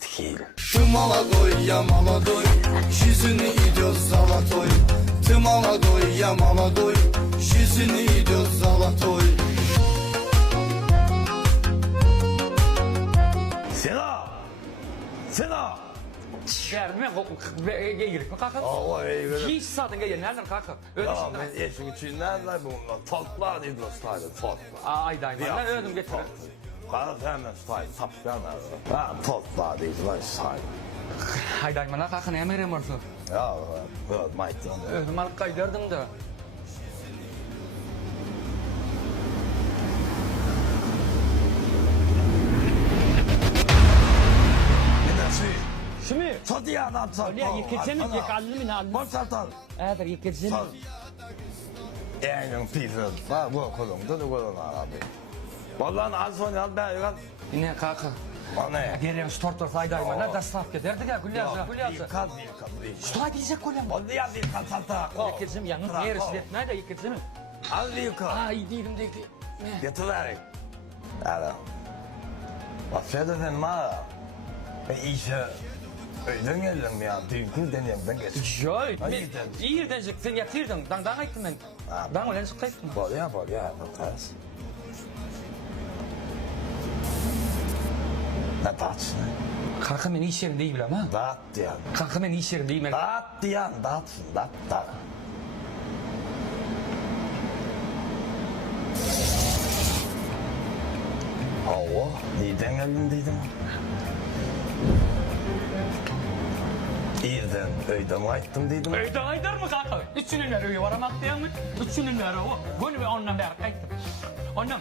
değil. Ty mała doj, ja mała doj, yüzünü idiot zalatoy. Ty mała doj, ja mała doj, yüzünü idiot zalatoy. Sena! Gelme, girip mi kalkın? Allah iyi göre. Hiç satın gel, nereden kalkın? Öyle Ya şimdi. ben eşim için nerede bunlar? Toplar idroslaydı, toplar. Ay dayım, ben öldüm getirin. Bana hemen saydı, tapkanlar. Ha, toplar idroslaydı. Ay dayım, bana kalkın, emirim orası. Ya, evet, maytın. Öldüm, alıp kaydırdım da. Şimdi Tadı ya adam sat. ya yıkıcını yıkalım mı alım? Bak satan. Evet yıkıcını. Sat. En pisi. Bak bu kolum, dur kolum abi. Vallahi az sonra ben yakan. Yine kalkın. O ne? Geriye şu tortor faydayım, ne de staf giderdi ya, Gülyaz'a, Gülyaz'a. Yıkan. Staf diyecek kolem. O ne ya yıkan sata? Yıkıcım yanın, neresi de, nerede yıkıcım? Al yıkan. Ay değilim değil. Getirverin. Alo. Vad fäder ma? İşe öyle geldim ya. Dünkü deneyim ben geç. Joy, Ay, iyi yedecek, sen getirdin, dan ettim ben. Dan ölen sıkıntı. Bol ya bakas. Ne tatsın? Kalkın ben iş yerindeyim bile ama. Dat diyen. Kalkın ben iş yerindeyim. Dat diyen, datsın, dat. Hava, neden elindeydim? İyiden, öyden ayttım dedim. Öyden aydar mı kalkın? Üçünün nereye varamak diyen mi? Üçünün nereye o? Bunu bir ondan beri kayıttım. Ondan,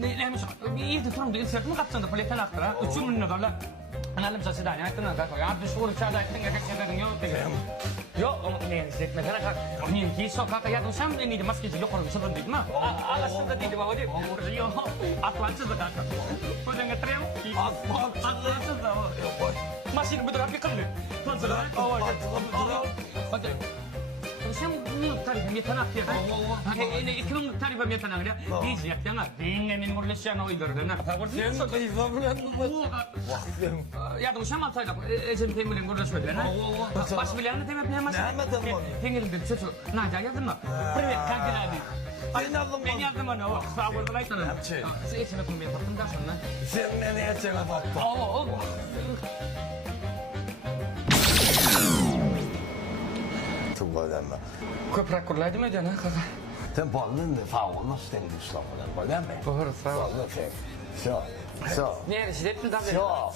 neymiş? İyi de turum değil, sırtımı kapsındı, pleten aktır ha. Üçünün nereye lan? Anladım sen sidani, ayttın lan kalkın. Ya bir şuur içeride ayttın, gerçekten yok dedi. Yok, ama ne hissetmeden kalk. Onun ki sok kalk, ya sen neydi maskeci yok orada sıfır dedim ha. Alasında dedim ama değil. Yok, atlansız da kalk. Buradan getireyim. Atlansız da o. Masih betul api kali. Tuan awal. Okey. Sen bunu tarif yetenek ya. Ini iklim tarif yetenek dia. Diyecek ya nggak? Dingin ini Malaysia no igar dan. Sen kıyfamlen Ya tuh sama saya dah. Ejen tembel yang udah sudah. Pas pilihan tembel pilihan masih. Tinggal di situ. Nah jaya tu nak. Privet kaki lagi. Sen aldım Ben yardım bana o. Sağ ol da sana. Yapçı. Saya sini pembel tertunda sana. Sen beni etçene baktın. Oh. Tuvalenme. Köprak kurlaydı mı canım kaka? Den bollen farverna ständigt slår den bollen med. Vad har du för? Bollen fick. Så. Neresi? Hepsini tabii. Så.